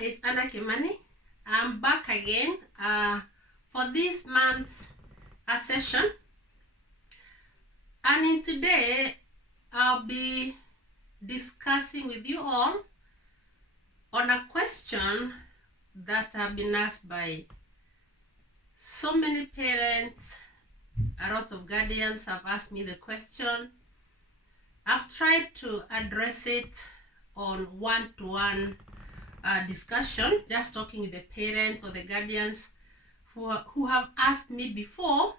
It's Anna Kimani. I'm back again for this month's session, and in today I'll be discussing with you all on a question that have been asked by so many parents. A lot of guardians have asked me the question. I've tried to address it on one-to-one discussion, just talking with the parents or the guardians who have asked me before,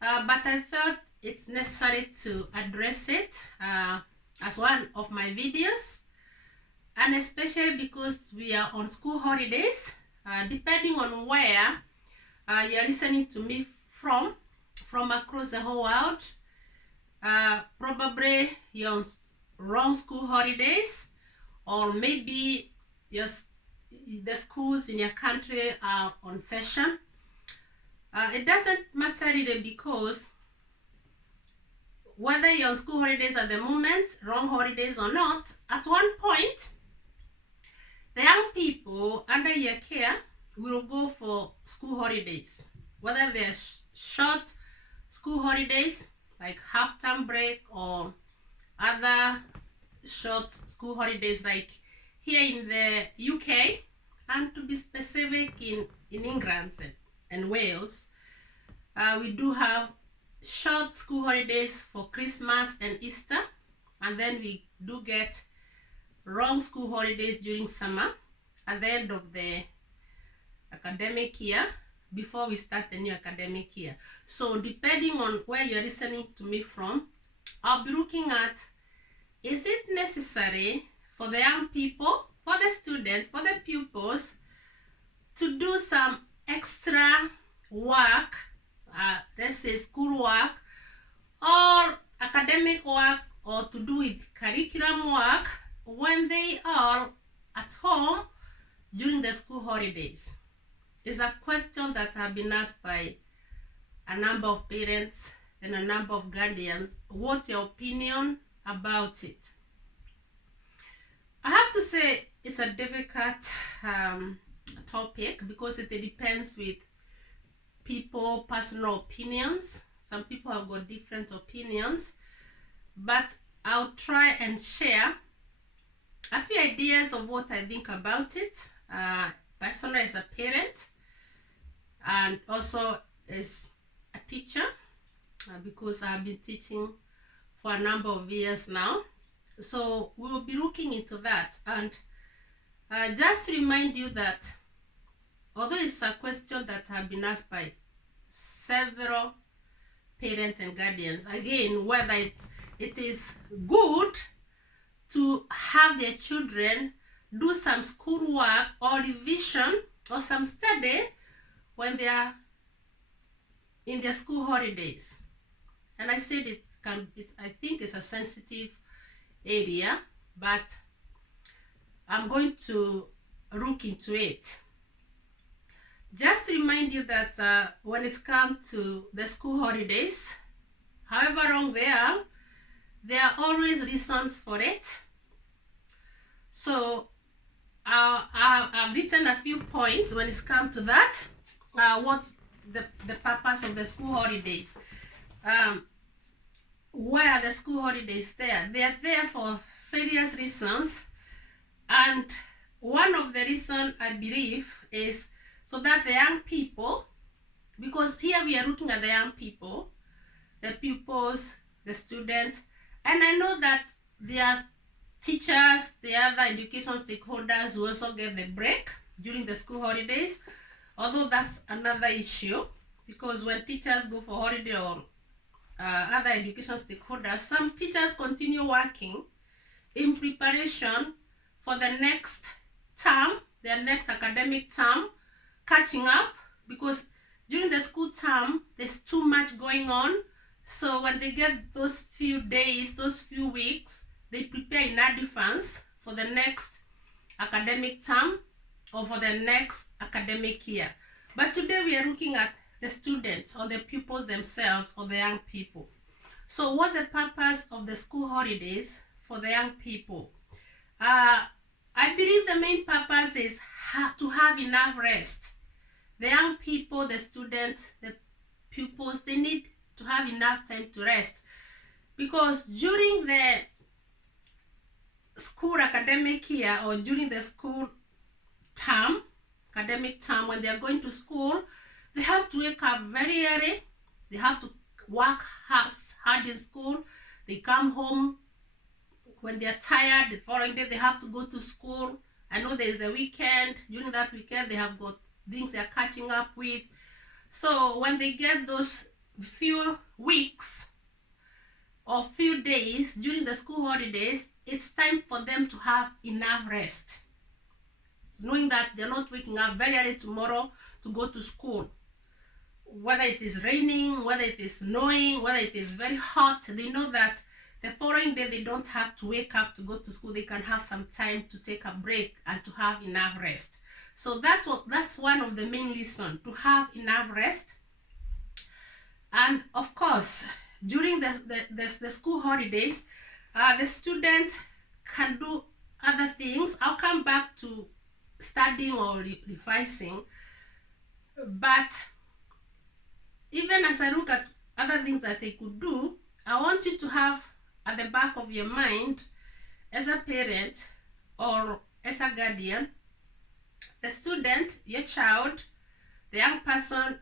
but I felt it's necessary to address it as one of my videos, and especially because we are on school holidays. Depending on where you're listening to me from across the whole world, probably you're on wrong school holidays, or maybe the schools in your country are on session. It doesn't matter really, because whether you're on school holidays at the moment, wrong holidays or not, at one point, the young people under your care will go for school holidays, whether they're short school holidays like half-term break or other short school holidays like here in the UK, and to be specific in England and Wales. We do have short school holidays for Christmas and Easter, and then we do get long school holidays during summer at the end of the academic year, before we start the new academic year. So depending on where you're listening to me from, I'll be looking at, is it necessary for the young people, for the students, for the pupils to do some extra work, let's say school work or academic work, or to do with curriculum work when they are at home during the school holidays? It's a question that have been asked by a number of parents and a number of guardians. What's your opinion about it? I have to say it's a difficult topic, because it depends with people, personal opinions. Some people have got different opinions, but I'll try and share a few ideas of what I think about it, personally as a parent and also as a teacher, because I've been teaching for a number of years now. So we'll be looking into that, and just to remind you that although it's a question that has been asked by several parents and guardians, again, whether it is good to have their children do some schoolwork or revision or some study when they are in their school holidays. And I said I think it's a sensitive area, but I'm going to look into it. Just to remind you that when it's come to the school holidays, however long they are, there are always reasons for it. So I've written a few points when it's come to that. What's the purpose of the school holidays? Why are the school holidays there? They are there for various reasons, and one of the reasons, I believe, is so that the young people, because here we are looking at the young people, the pupils, the students, and I know that there are teachers, the other education stakeholders who also get the break during the school holidays, although that's another issue, because when teachers go for holiday or other education stakeholders, some teachers continue working in preparation for the next term, their next academic term, catching up, because during the school term there's too much going on. So when they get those few days, those few weeks, they prepare in advance for the next academic term or for the next academic year. But today we are looking at the students or the pupils themselves, or the young people. So what's the purpose of the school holidays for the young people? I believe the main purpose is to have enough rest. The young people, the students, the pupils, they need to have enough time to rest, because during the school academic year or during the school term, academic term, when they are going to school, they have to wake up very early. They have to work hard in school. They come home when they are tired. The following day they have to go to school. I know there is a weekend. During that weekend they have got things they are catching up with. So when they get those few weeks or few days during the school holidays, it's time for them to have enough rest, knowing that they're not waking up very early tomorrow to go to school. Whether it is raining, whether it is snowing, whether it is very hot, they know that the following day they don't have to wake up to go to school. They can have some time to take a break and to have enough rest. So that's one of the main reasons, to have enough rest. And of course, during the school holidays, the students can do other things. I'll come back to studying or revising, but even as I look at other things that they could do, I want you to have at the back of your mind, as a parent or as a guardian, the student, your child, the young person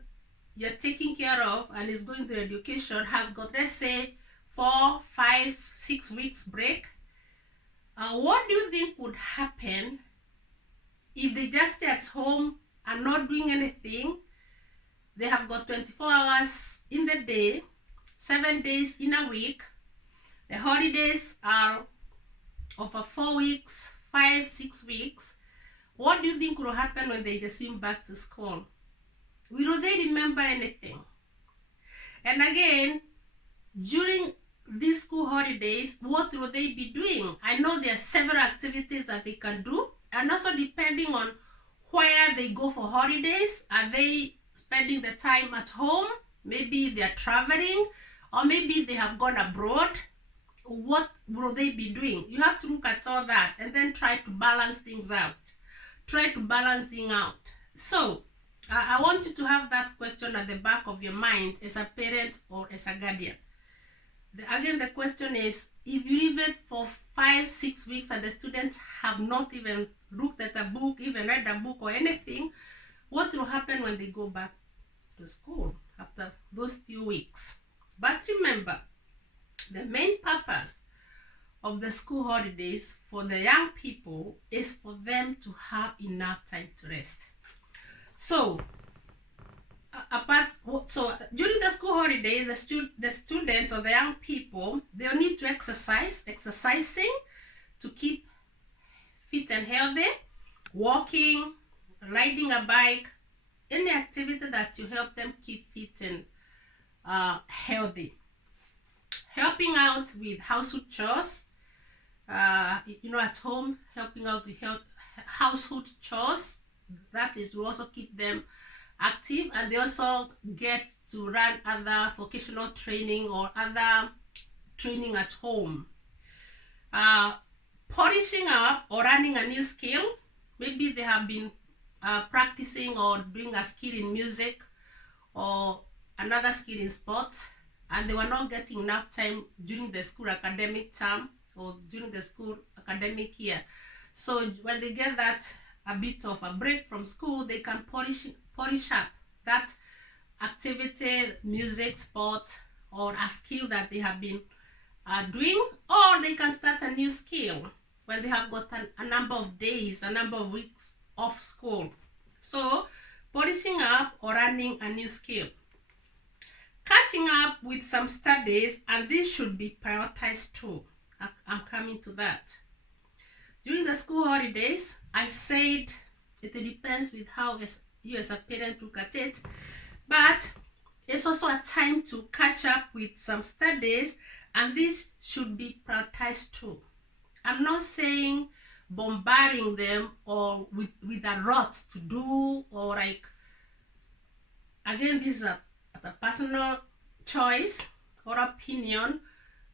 you're taking care of and is going through education has got, let's say, 4, 5, 6 weeks break. What do you think would happen if they just stay at home and not doing anything? They have got 24 hours in the day, 7 days in a week. The holidays are over 4 weeks, 5, 6 weeks. What do you think will happen when they resume back to school? Will they remember anything? And again, during these school holidays, what will they be doing? I know there are several activities that they can do, and also depending on where they go for holidays, are they spending the time at home? Maybe they are traveling, or maybe they have gone abroad. What will they be doing? You have to look at all that and then try to balance things out. So I want you to have that question at the back of your mind as a parent or as a guardian. Again, the question is, if you leave it for 5, 6 weeks and the students have not even looked at a book, even read a book or anything, what will happen when they go back to school after those few weeks? But remember, the main purpose of the school holidays for the young people is for them to have enough time to rest. So during the school holidays, the students or the young people, they'll need to exercising to keep fit and healthy, walking, riding a bike, any activity that you help them keep fit and healthy. Helping out with household chores, at home, helping out with household chores, that is to also keep them active, and they also get to run other vocational training or other training at home. Polishing up or learning a new skill. Maybe they have been practicing or doing a skill in music or another skill in sports, and they were not getting enough time during the school academic term or during the school academic year. So when they get that a bit of a break from school, they can polish up that activity, music, sport, or a skill that they have been doing, or they can start a new skill when they have got a number of days, a number of weeks off school. So polishing up or learning a new skill. Catching up with some studies, and this should be prioritized too. I'm coming to that. During the school holidays, I said it depends with how you as a parent look at it, but it's also a time to catch up with some studies, and this should be prioritized too. I'm not saying bombarding them or with a lot to do, or like, again, this is a personal choice or opinion,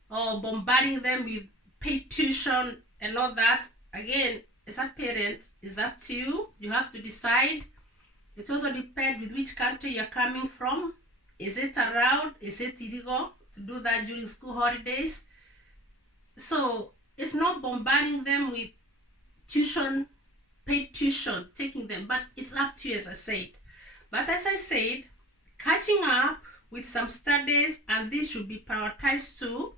or bombarding them with paid tuition and all that. Again, as a parent, is up to you. You have to decide. It also depends with which country you're coming from. Is it allowed? Is it illegal to do that during school holidays? So it's not bombarding them with tuition, paid tuition, taking them, but it's up to you, as I said. But as I said, catching up with some studies, and this should be prioritized too.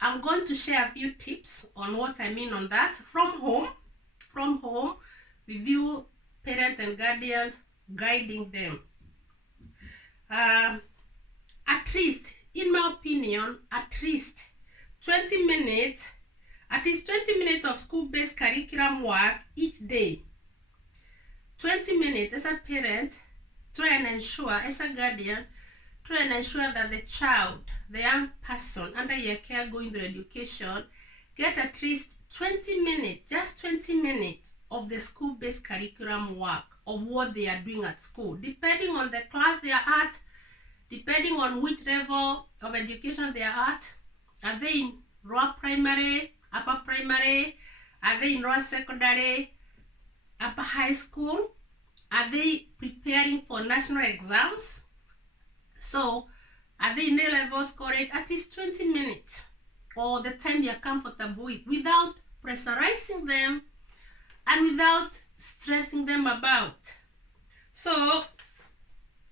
I'm going to share a few tips on what I mean on that from home, with you parents and guardians guiding them. At least, in my opinion, at least 20 minutes of school-based curriculum work each day. 20 minutes as a parent, try and ensure, as a guardian, try and ensure that the child, the young person under your care going through education, get at least 20 minutes, just 20 minutes of the school-based curriculum work of what they are doing at school, depending on the class they are at, depending on which level of education they are at. Are they in lower primary, upper primary? Are they in lower secondary, upper high school? Are they preparing for national exams? So, are they in A-levels, college? At least 20 minutes, or the time you're comfortable with, without pressurizing them and without stressing them about. So,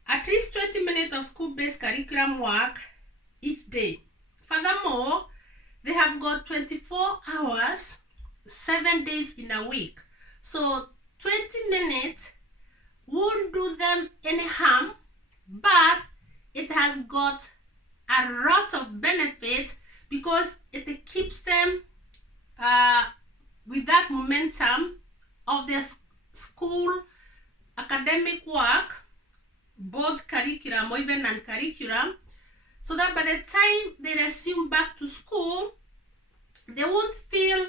at least 20 minutes of school-based curriculum work each day. Furthermore, they have got 24 hours, 7 days in a week. So 20 minutes won't do them any harm, but it has got a lot of benefits because it keeps them with that momentum of their school academic work, both curriculum or even non-curriculum, so that by the time they resume back to school, they won't feel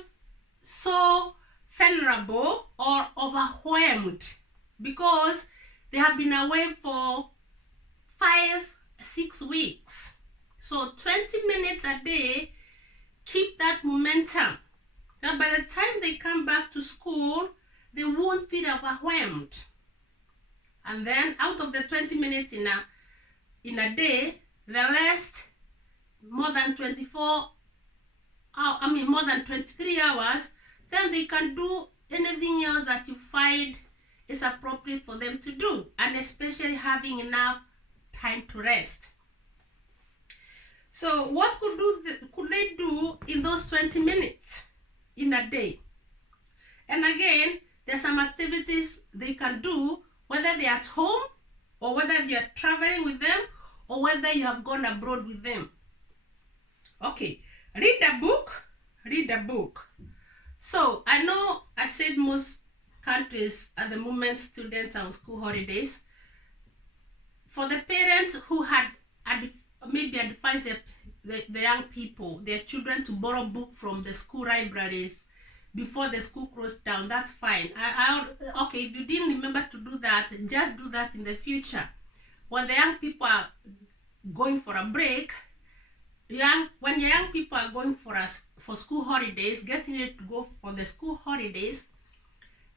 so vulnerable or overwhelmed because they have been away for 5-6 weeks. So 20 minutes a day, keep that momentum. Now by the time they come back to school, they won't feel overwhelmed. And then out of the 20 minutes in a day, the rest, more than 23 hours, then they can do anything else that you find is appropriate for them to do, and especially having enough time to rest. So what could they do in those 20 minutes in a day? And again, there's some activities they can do, whether they're at home or whether you're traveling with them or whether you have gone abroad with them. Okay, read a book. So I know I said most countries at the moment students are on school holidays. For the parents who had maybe advised the young people, their children, to borrow books from the school libraries before the school closed down, that's fine. Okay, if you didn't remember to do that, just do that in the future. When the young people are going for a break, when young people are going for school holidays, getting ready to go for the school holidays,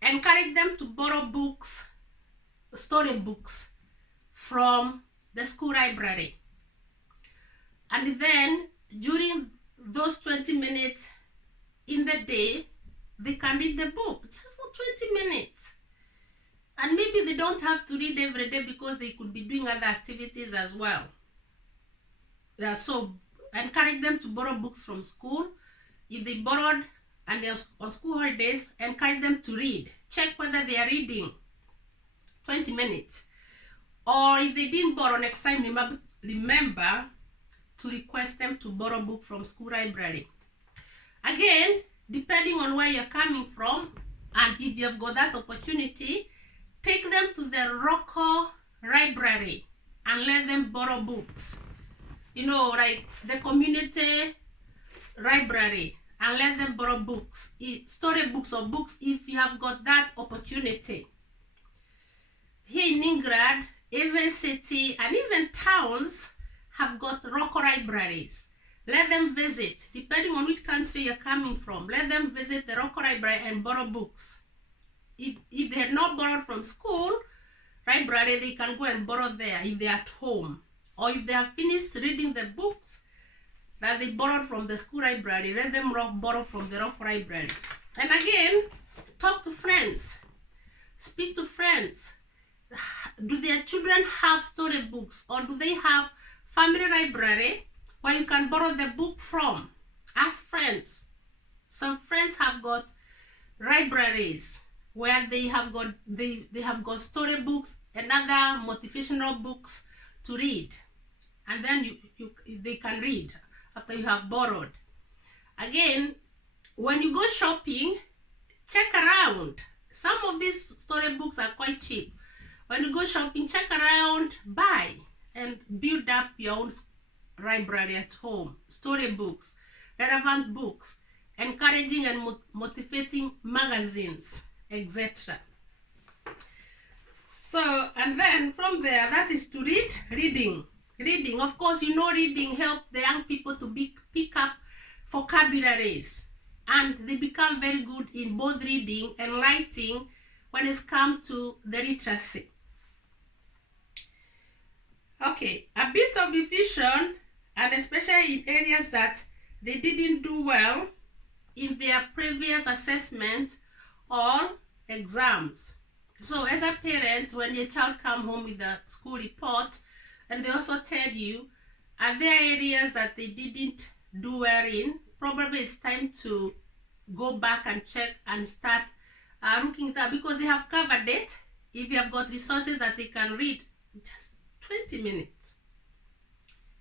encourage them to borrow books, storybooks from the school library. And then during those 20 minutes in the day, they can read the book just for 20 minutes. And maybe they don't have to read every day because they could be doing other activities as well. So encourage them to borrow books from school. If they borrowed and they're on school holidays, encourage them to read. Check whether they are reading 20 minutes. Or if they didn't borrow, next time remember to request them to borrow book from school library. Again, depending on where you're coming from, and if you've got that opportunity, take them to the local library and let them borrow books. You know, like the community library, and let them borrow books, storybooks or books if you have got that opportunity. Here in England, every city and even towns have got local libraries. Let them visit, depending on which country you're coming from, let them visit the local library and borrow books. if they had not borrowed from school library, they can go and borrow there if they're at home, or if they have finished reading the books that they borrowed from the school library, let them borrow from the rock library. And again, talk to friends, speak to friends. Do their children have storybooks, or do they have family library where you can borrow the book from? Ask friends. Some friends have got libraries where they have got storybooks and other motivational books to read, and then they can read after you have borrowed. Again, when you go shopping, check around. Some of these storybooks are quite cheap. When you go shopping, check around, buy, and build up your own library at home. Storybooks, relevant books, encouraging and motivating magazines, etc. So, and then from there, that is to reading. Reading, of course, you know, reading helps the young people to pick up vocabularies, and they become very good in both reading and writing when it's come to the literacy. Okay, a bit of revision, and especially in areas that they didn't do well in their previous assessment or exams. So as a parent, when your child come home with a school report, and they also tell you, are there areas that they didn't do well in, probably it's time to go back and check and start looking at that, because they have covered it. If you have got resources that they can read, just 20 minutes.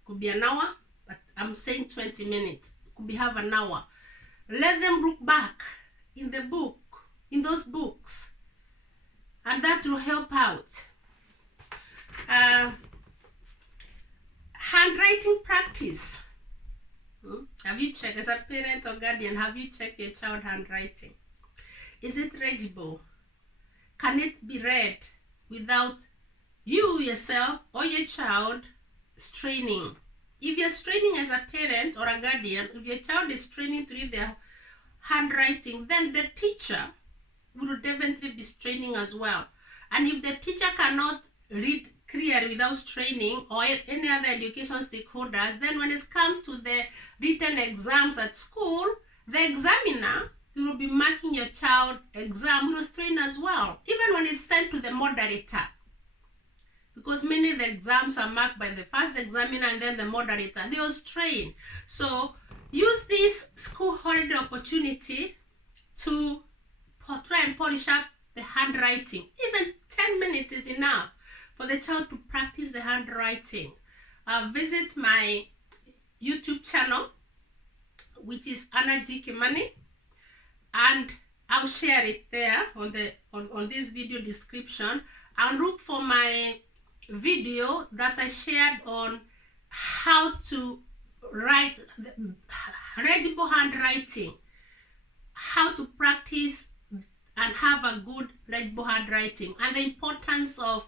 Could be an hour, but I'm saying 20 minutes. Could be half an hour. Let them look back in the book, in those books, and that will help out. Handwriting practice. Have you checked, as a parent or guardian, have you checked your child handwriting? Is it legible? Can it be read without you yourself or your child straining? If you're straining as a parent or a guardian, if your child is straining to read their handwriting, then the teacher will definitely be straining as well. And if the teacher cannot read clearly without straining, or any other education stakeholders, then when it's come to the written exams at school, the examiner will be marking your child exam will strain as well, even when it's sent to the moderator, because many of the exams are marked by the first examiner and then the moderator. They will strain. So use this school holiday opportunity to try and polish up the handwriting. Even 10 minutes is enough for the child to practice the handwriting. Visit my YouTube channel, which is Anna G. Kimani, and I'll share it there on this video description, and look for my video that I shared on how to write legible handwriting, how to practice and have a good legible handwriting, and the importance of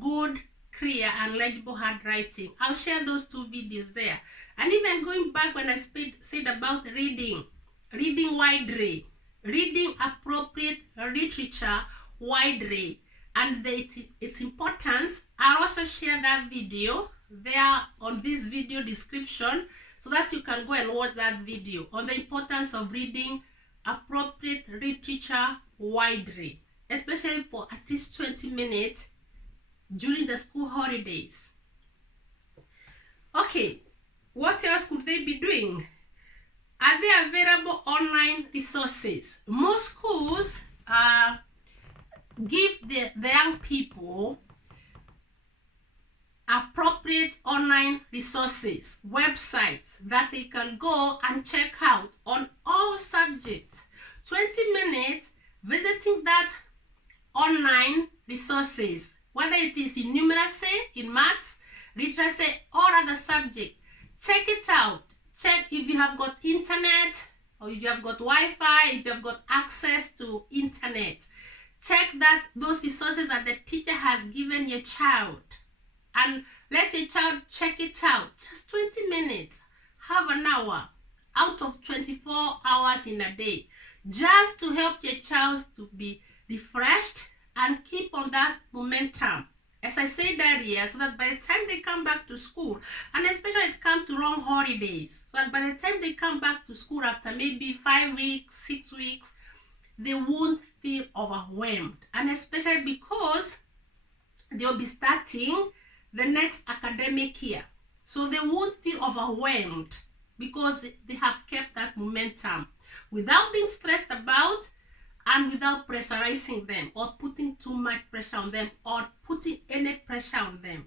good, clear, and legible handwriting. I'll share those two videos there. And even going back when I said about reading widely, reading appropriate literature widely, and its importance, I'll also share that video there on this video description, so that you can go and watch that video on the importance of reading appropriate literature widely, especially for at least 20 minutes during the school holidays. Okay, what else could they be doing? Are there available online resources? Most schools give the young people appropriate online resources, websites that they can go and check out on all subjects. 20 minutes visiting that online resources, whether it is in numeracy, in maths, literacy, or other subject. Check it out. Check if you have got internet, or if you have got Wi-Fi, if you have got access to internet. Check that those resources that the teacher has given your child, and let your child check it out. Just 20 minutes, half an hour out of 24 hours in a day, just to help your child to be refreshed, and keep on that momentum. As I said earlier, so that by the time they come back to school, and especially it comes to long holidays, so that by the time they come back to school after maybe 5 weeks, 6 weeks, they won't feel overwhelmed. And especially because they'll be starting the next academic year. So they won't feel overwhelmed because they have kept that momentum without being stressed about and without pressurizing them or putting too much pressure on them or putting any pressure on them.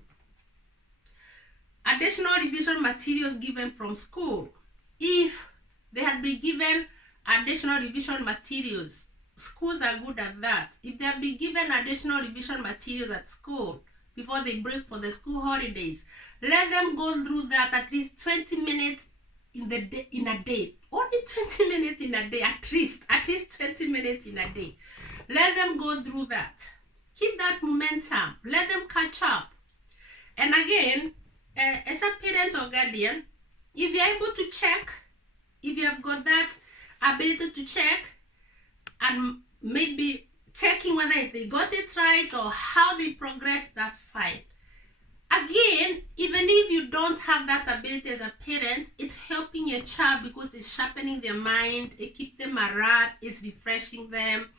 Additional revision materials given from school. If they had been given additional revision materials, schools are good at that. If they have been given additional revision materials at school before they break for the school holidays, let them go through that at least 20 minutes in a day. Only 20 minutes in a day, at least 20 minutes in a day. Let them go through that. Keep that momentum. Let them catch up. And again, as a parent or guardian, if you're able to check, if you have got that ability to check and maybe checking whether they got it right or how they progress, that's fine. Again, even if you don't have that ability as a parent, it's helping your child because it's sharpening their mind, it keeps them alert, it's refreshing them,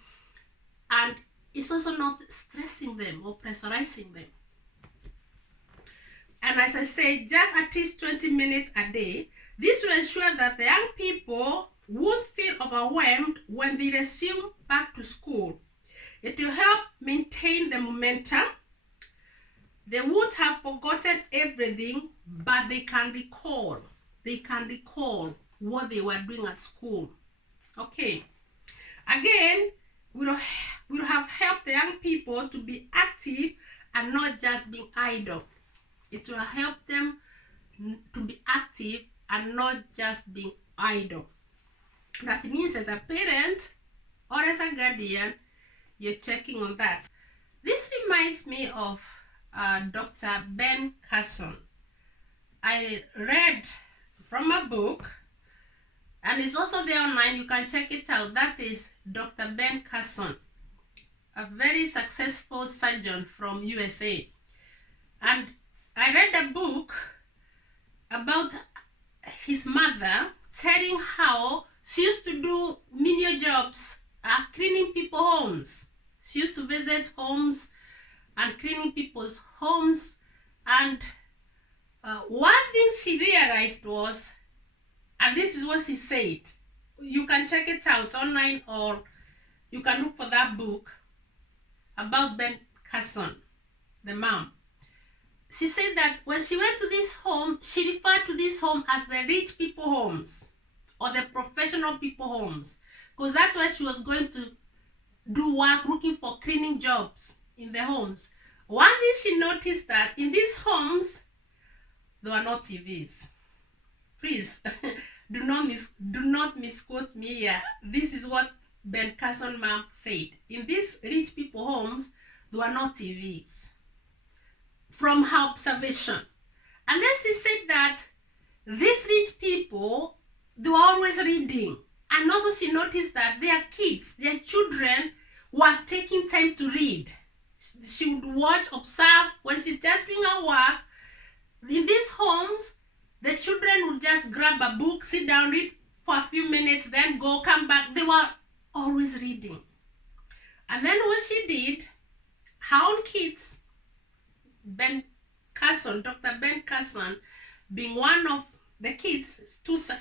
and it's also not stressing them or pressurizing them. And as I said, just at least 20 minutes a day. This will ensure that the young people won't feel overwhelmed when they resume back to school. It will help maintain the momentum. They won't have forgotten everything, but they can recall. They can recall what they were doing at school. Okay. Again, we'll have helped the young people to be active and not just being idle. It will help them to be active and not just being idle. That means as a parent or as a guardian, you're checking on that. This reminds me of Dr. Ben Carson. I read from a book, and it's also there online. You can check it out. That is Dr. Ben Carson, a very successful surgeon from USA. And I read a book about his mother telling how she used to do menial jobs, cleaning people's homes. She used to visit homes and cleaning people's homes. And one thing she realized was, and this is what she said, you can check it out online or you can look for that book about Ben Carson, the mom. She said that when she went to this home, she referred to this home as the rich people homes or the professional people homes, because that's where she was going to do work, looking for cleaning jobs in the homes. One thing she noticed that in these homes, there were no TVs. Please, do not misquote me here. This is what Ben Carson mom said. In these rich people homes, there were no TVs. From her observation. And then she said that these rich people, they were always reading. And also she noticed that their kids, their children, were taking time to read. She would watch, observe, when she's just doing her work. In these homes, the children would just grab a book, sit down, read for a few minutes, then go, come back. They were always reading. And then what she did, her own kids, Ben Carson, Dr. Ben Carson, being one of the kids,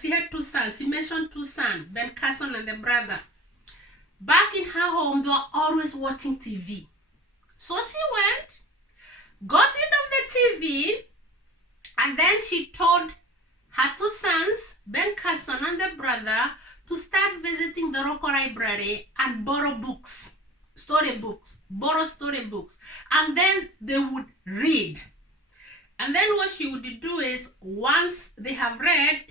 she had two sons. She mentioned two sons, Ben Carson and the brother. Back in her home, they were always watching TV. So she went, got rid of the TV, and then she told her two sons, Ben Carson and the brother, to start visiting the local library and borrow books. Borrow storybooks, and then they would read. And then what she would do is, once they have read,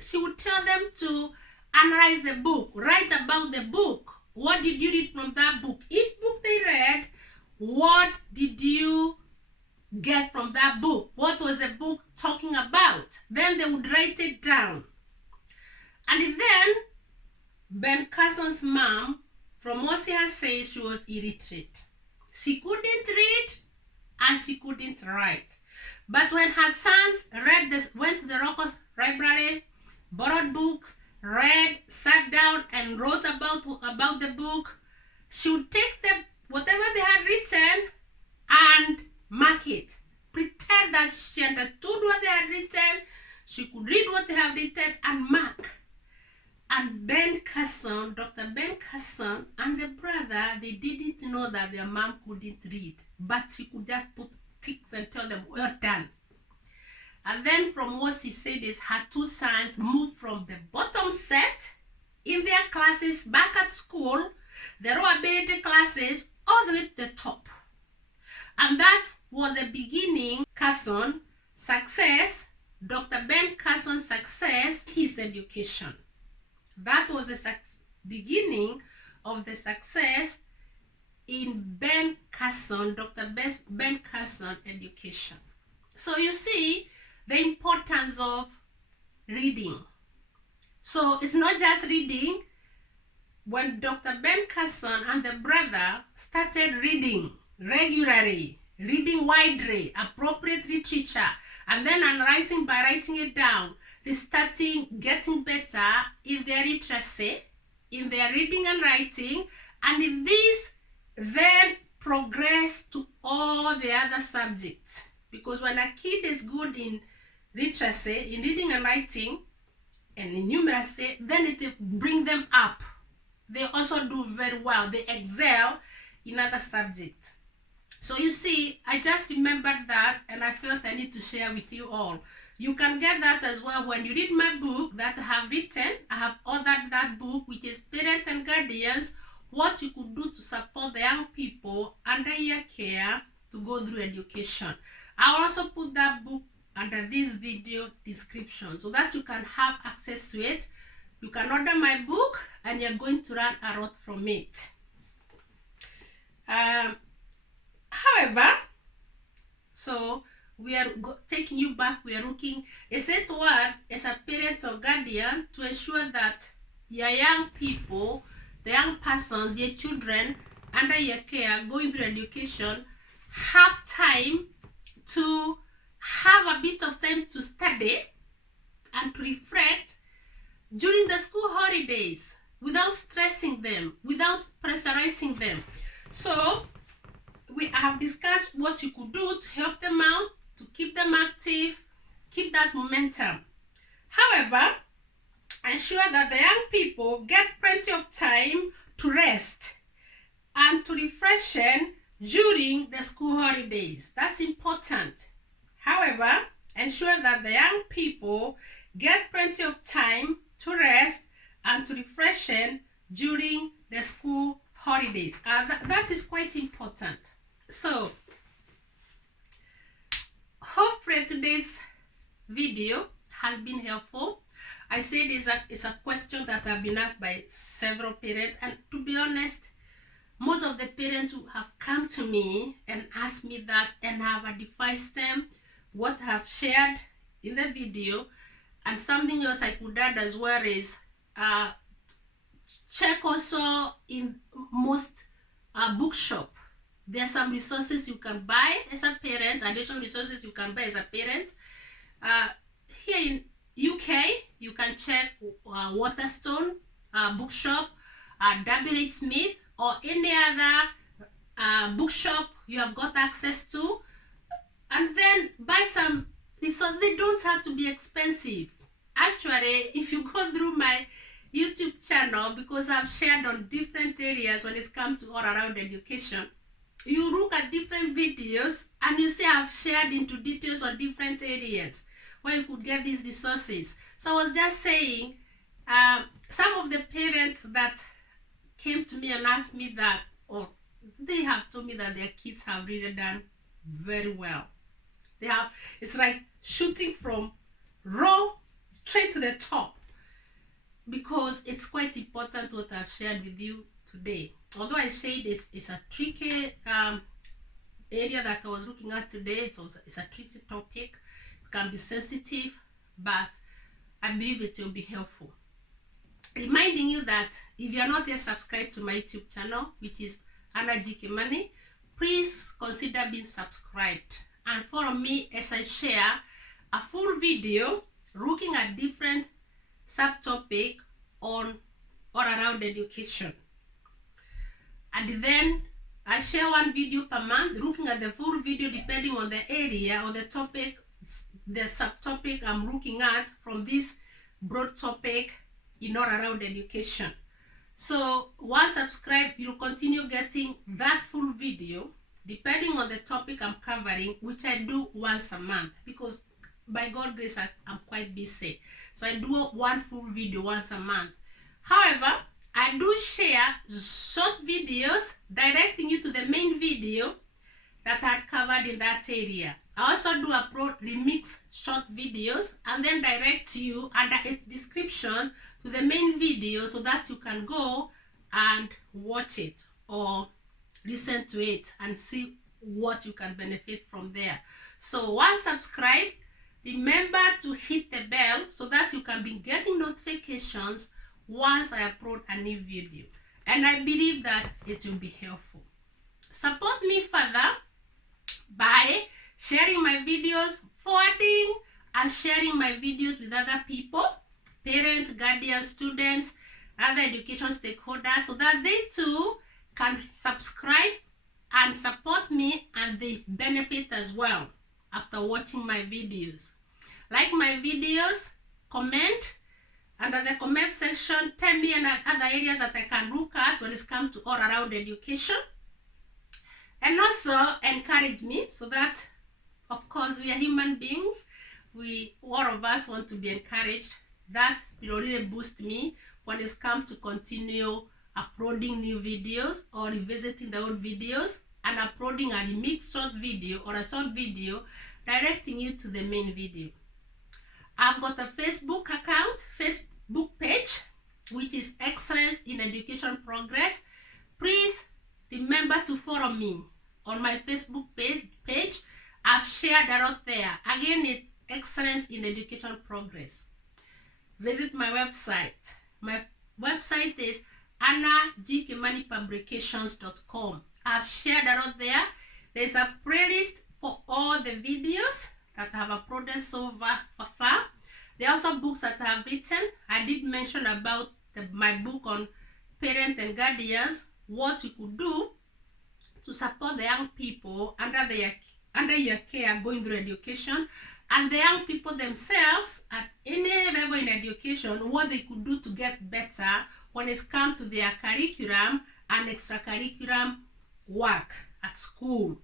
she would tell them to analyze the book, write about the book. What did you read from that book? Each book they read, what did you get from that book? What was the book talking about? Then they would write it down. And then Ben Carson's mom from what she has said, she was illiterate. She couldn't read and she couldn't write. But when her sons went to the local library, borrowed books, read, sat down and wrote about the book, she would take whatever they had written and mark it. Pretend that she understood what they had written, she could read what they have written and mark. And Dr. Ben Carson and the brother, they didn't know that their mom couldn't read, but she could just put ticks and tell them, well done. And then from what she said is her two sons moved from the bottom set in their classes back at school, the raw ability classes, all the way to the top. And that was the beginning Carson success, Dr. Ben Carson's success, his education. That was the beginning of the success in Ben Carson, Dr. Ben Carson education. So you see the importance of reading. So it's not just reading. When Dr. Ben Carson and the brother started reading regularly, reading widely, appropriate literature, and then analyzing by writing it down, they started getting better in their literacy, in their reading and writing, and in this then progressed to all the other subjects. Because when a kid is good in literacy, in reading and writing, and in numeracy, then it will bring them up. They also do very well. They excel in other subjects. So you see, I just remembered that and I felt I need to share with you all. You can get that as well when you read my book that I have written. I have authored that book, which is Parents and Guardians, what you could do to support the young people under your care to go through education. I'll also put that book under this video description so that you can have access to it. You can order my book and you're going to learn a lot from it. However, so we are taking you back. We are looking a set word as a parent or guardian to ensure that your young people, the young persons, your children under your care going through education have time to have a bit of time to study and to reflect during the school holidays without stressing them, without pressurizing them. So we have discussed what you could do to help them out, to keep them active, keep that momentum. However, ensure that the young people get plenty of time to rest and to refreshen during the school holidays. That's important. However, ensure that the young people get plenty of time to rest and to refreshen during the school holidays. That is quite important. So, hopefully today's video has been helpful. I said it's a question that I've been asked by several parents, and to be honest, most of the parents who have come to me and asked me that, and I have advised them what I have shared in the video. And something else I could add as well is check also in most bookshop. There are some resources you can buy as a parent, additional resources you can buy as a parent. Here in UK, you can check Waterstone bookshop, W.H. Smith, or any other bookshop you have got access to, and then buy some resources. They don't have to be expensive. Actually, if you go through my YouTube channel, because I've shared on different areas when it comes to all around education, you look at different videos and you see I've shared into details on different areas where you could get these resources. So I was just saying, some of the parents that came to me and asked me that, or they have told me that their kids have really done very well. It's like shooting from low straight to the top, because it's quite important what I've shared with you today. Although I said it's a tricky area that I was looking at today, it's a tricky topic, it can be sensitive, but I believe it will be helpful. reminding you that if you are not yet subscribed to my YouTube channel, which is Anna G. Kimani, please consider being subscribed and follow me as I share a full video looking at different subtopics on or around education. And then I share one video per month looking at the full video depending on the area or the topic, the subtopic I'm looking at from this broad topic in or around education. So once subscribed, you'll continue getting that full video depending on the topic I'm covering, which I do once a month because by God's grace I'm quite busy. So I do one full video once a month. However, I do share short videos directing you to the main video that I covered in that area. I also do upload remix short videos and then direct you under its description to the main video so that you can go and watch it or listen to it and see what you can benefit from there. So once subscribed, remember to hit the bell so that you can be getting notifications once I upload a new video. And I believe that it will be helpful. Support me further by sharing my videos, forwarding and sharing my videos with other people, parents, guardians, students, other education stakeholders, so that they too can subscribe and support me and they benefit as well after watching my videos. Like my videos, comment under the comment section, tell me other areas that I can look at when it comes to all around education. And also encourage me so that, of course, we are human beings. All of us want to be encouraged. That will really boost me when it comes to continue uploading new videos or revisiting the old videos and uploading a remix short video or a short video directing you to the main video. I've got a Facebook account, Facebook page, which is Excellence in Education Progress. Please remember to follow me on my Facebook page. I've shared a lot there. Again, it's Excellence in Education Progress. Visit my website. My website is annagkimanipublications.com. I've shared a lot there. There's a playlist for all the videos that I have uploaded so far. There are also books that I have written. I did mention about my book on parents and guardians, what you could do to support the young people under your care going through education, and the young people themselves at any level in education, what they could do to get better when it comes to their curriculum and extracurriculum work at school.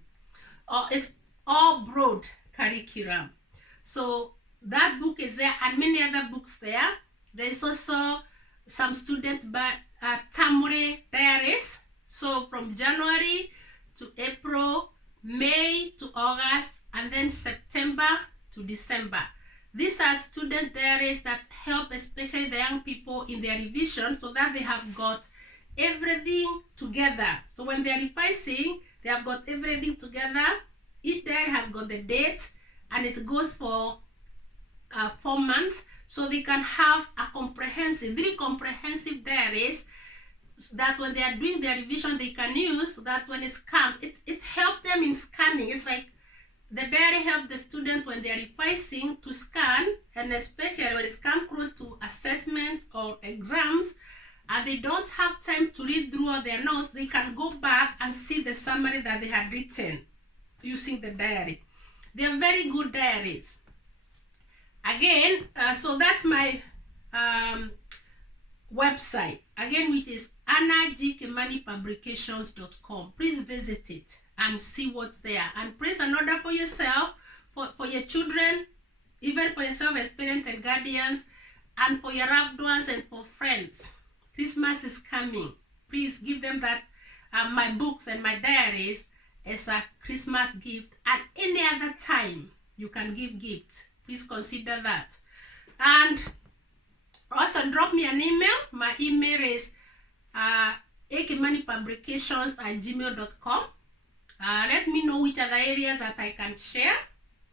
It's all broad curriculum. So that book is there and many other books there. There is also some student summary diaries. So from January to April, May to August, and then September to December. These are student diaries that help especially the young people in their revision so that they have got everything together. So when they are revising, they have got everything together. Each diary has got the date and it goes for 4 months, so they can have a very comprehensive diaries that when they are doing their revision they can use, so that when it's come, it helps them in scanning. It's like the diary helps the student when they are revising to scan, and especially when it's come close to assessments or exams and they don't have time to read through all their notes, they can go back and see the summary that they had written using the diary. They are very good diaries. Again, so that's my website, again, which is annagkimanipublications.com. Please visit it and see what's there, and place an order for yourself, for your children, even for yourself as parents and guardians, and for your loved ones and for friends. Christmas is coming. Please give them that my books and my diaries as a Christmas gift, and any other time you can give gifts. Please consider that. And also drop me an email. My email is akimanipublications@gmail.com. Let me know which other areas that I can share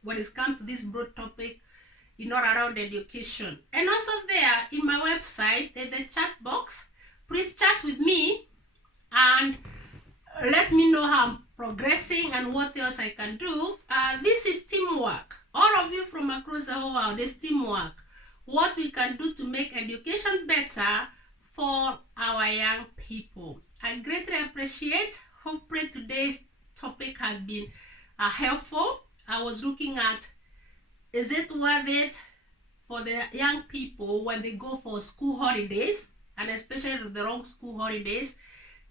when it comes to this broad topic around education. And also there in my website, there's the chat box. Please chat with me and let me know how I'm progressing and what else I can do. This is teamwork. All of you from across the whole world, this teamwork. What we can do to make education better for our young people. I greatly appreciate. Hopefully today's topic has been helpful. I was looking at, is it worth it for the young people when they go for school holidays, and especially the long school holidays?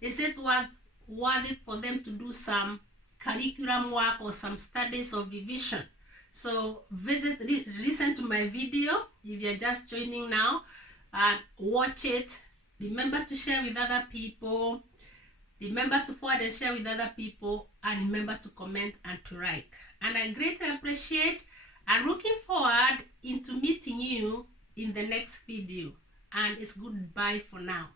Is it worth it for them to do some curriculum work or some studies of revision? So listen to my video if you're just joining now, and watch it. Remember to share with other people. Remember to forward and share with other people, and remember to comment and to like. And I greatly appreciate and looking forward into meeting you in the next video. And it's goodbye for now.